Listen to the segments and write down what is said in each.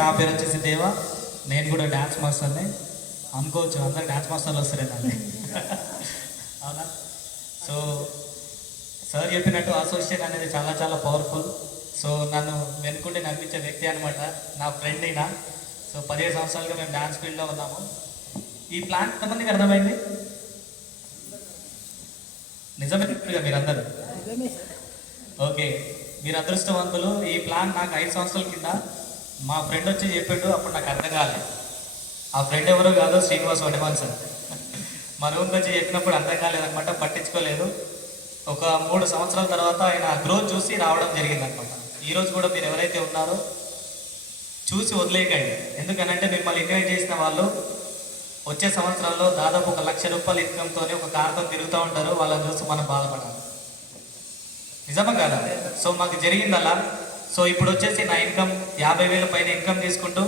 నా పేరు వచ్చేసి దేవ. నేను కూడా డ్యాన్స్ మాస్టర్ని అనుకోవచ్చు, అందరు డ్యాన్స్ మాస్టర్లు వస్తారేనండి. అవునా? సో సార్ చెప్పినట్టు అసోసియేషన్ అనేది చాలా చాలా పవర్ఫుల్. సో నన్ను వెనుకుండి నడిపించే వ్యక్తి అనమాట, నా ఫ్రెండ్ అయినా. సో 15 సంవత్సరాలుగా మేము డ్యాన్స్ ఫీల్డ్లో ఉన్నాము. ఈ ప్లాన్ ఎంతమందికి అర్థమైంది? నిజమే మీరందరూ? ఓకే, మీరు అదృష్టవంతులు. ఈ ప్లాన్ నాకు 5 సంవత్సరాల కింద మా ఫ్రెండ్ వచ్చి చెప్పాడు, అప్పుడు నాకు అర్థం కాలేదు. ఆ ఫ్రెండ్ ఎవరో కాదు, శ్రీనివాస్ వడమాన్ సార్. మా రూమ్కి వచ్చి చెప్పినప్పుడు అర్థం కాలేదనమాట, పట్టించుకోలేదు. ఒక 3 సంవత్సరాల తర్వాత ఆయన గ్రోత్ చూసి రావడం జరిగిందనమాట. ఈరోజు కూడా మీరు ఎవరైతే ఉన్నారో చూసి వదిలేకండి. ఎందుకనంటే మిమ్మల్ని ఇన్వైట్ చేసిన వాళ్ళు వచ్చే సంవత్సరాల్లో దాదాపు 1 లక్ష రూపాయల ఇన్కమ్తో ఒక కార్తో తిరుగుతూ ఉంటారు. వాళ్ళని చూసి మనం బాధపడాలి. నిజమా కదా? సో మాకు జరిగింది అలా. సో ఇప్పుడు వచ్చేసి నా ఇన్కమ్ 50,000 పైన ఇన్కమ్ తీసుకుంటూ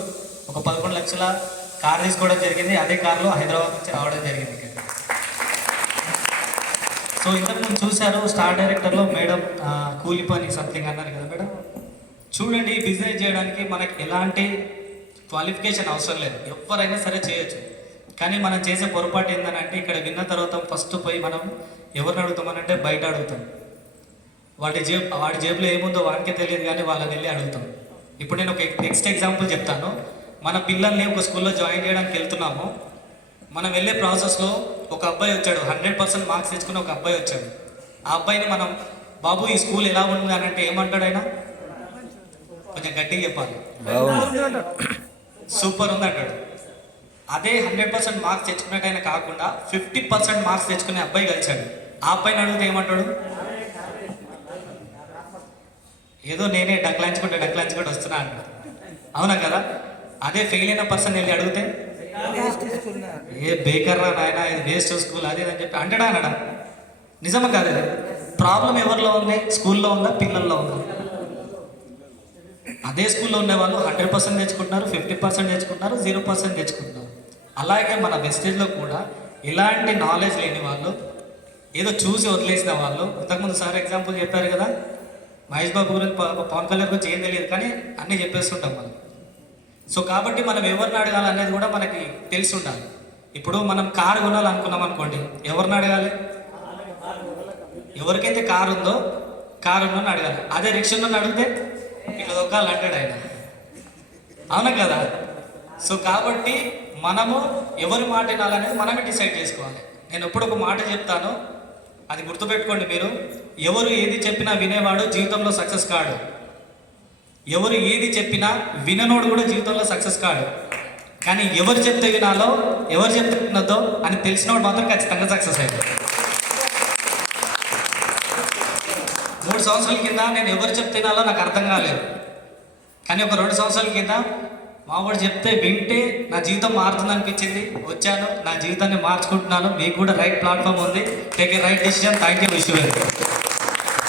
ఒక 11 లక్షల కార్ తీసుకోవడం జరిగింది. అదే కార్లో హైదరాబాద్ నుంచి రావడం జరిగింది. సో ఇంతకుముందు చూశారు స్టార్ డైరెక్టర్లో మేడం కూలి పని సంథింగ్ అన్నారు కదా మేడం. చూడండి, బిజినెస్ చేయడానికి మనకి ఎలాంటి క్వాలిఫికేషన్ అవసరం లేదు, ఎవరైనా సరే చేయొచ్చు. కానీ మనం చేసే పొరపాటు ఏంటంటే ఇక్కడ విన్న తర్వాత ఫస్ట్ పోయి మనం ఎవరిని అడుగుతామనంటే బయట అడుగుతాం. వాడి జేబులో ఏముందో వాడికే తెలియదు, కానీ వాళ్ళని వెళ్ళి అడుగుతాం. ఇప్పుడు నేను ఒక నెక్స్ట్ ఎగ్జాంపుల్ చెప్తాను. మన పిల్లల్ని ఒక స్కూల్లో జాయిన్ చేయడానికి వెళ్తున్నాము. మనం వెళ్ళే ప్రాసెస్లో ఒక అబ్బాయి వచ్చాడు, 100% మార్క్స్ తెచ్చుకుని ఒక అబ్బాయి వచ్చాడు. ఆ అబ్బాయిని మనం బాబు ఈ స్కూల్ ఎలా ఉంది అని అంటే ఏమంటాడు ఆయన? కొంచెం గట్టిగా చెప్పాలి. సూపర్ ఉంది అంటాడు. అదే 100% మార్క్స్ తెచ్చుకున్నట్టు ఆయన కాకుండా 50% మార్క్స్ తెచ్చుకునే అబ్బాయి కలిశాడు. ఆ అబ్బాయిని అడిగితే ఏమంటాడు? ఏదో నేనే డక్లాంచుకుంటే వస్తున్నా అంటాడు. అవునా కదా? అదే ఫెయిల్ అయిన పర్సన్ వెళ్ళి అడిగితే ఏ బేకర్రా నాయన, ఇది వేస్ట్ స్కూల్ అదే అని చెప్పి అంటాడా అనడా? నిజమా కాదు? ప్రాబ్లం ఎవరిలో ఉంది? స్కూల్లో ఉందా, పిల్లల్లో ఉందా? అదే స్కూల్లో ఉండే వాళ్ళు 100% తెచ్చుకుంటున్నారు, 50% తెచ్చుకుంటున్నారు, 0% తెచ్చుకుంటున్నారు. అలాగే మన వెస్టేజ్లో కూడా ఇలాంటి నాలెడ్జ్ లేని వాళ్ళు, ఏదో చూసి వదిలేసిన వాళ్ళు. ఇంతకుముందు సార్ ఎగ్జాంపుల్ చెప్పారు కదా, మహేష్ బాబు గురించి, పవన్ కళ్యాణ్ గురించి ఏం తెలియదు, కానీ అన్నీ చెప్పేస్తుంటాం మనం. సో కాబట్టి మనం ఎవరిని అడగాలి అనేది కూడా మనకి తెలిసి ఉండాలి. ఇప్పుడు మనం కారు కొనాలనుకున్నాం అనుకోండి, ఎవరిని అడగాలి? ఎవరికైతే కారు ఉందో కారు ఉన్నోని అడగాలి. అదే రిక్షా అడిగితే ఇట్లా దొక్కాలి అంటాడు ఆయన. అవునా కదా? సో కాబట్టి మనము ఎవరి మాట వినాలనేది మనమే డిసైడ్ చేసుకోవాలి. నేను ఎప్పుడు ఒక మాట చెప్తాను, అది గుర్తుపెట్టుకోండి మీరు. ఎవరు ఏది చెప్పినా వినేవాడు జీవితంలో సక్సెస్ కాడు. ఎవరు ఏది చెప్పినా విననోడు కూడా జీవితంలో సక్సెస్ కాడు. కానీ ఎవరు చెప్తే వినాలో, ఎవరు చెప్తే వినొద్దో అని తెలిసినోడు మాత్రం ఖచ్చితంగా సక్సెస్ అవుతాడు. 3 సంవత్సరాల కింద నేను ఎవరు చెప్తే వినాలో నాకు అర్థం కాలేదు. కానీ ఒక 2 సంవత్సరాల కింద మావాడు చెప్తే వింటే నా జీవితం మారుతుంది అనిపించింది. వచ్చాను, నా జీవితాన్ని మార్చుకుంటున్నాను. మీకు కూడా రైట్ ప్లాట్ఫామ్ ఉంది. Take a right decision. Thank you. Wish you very much.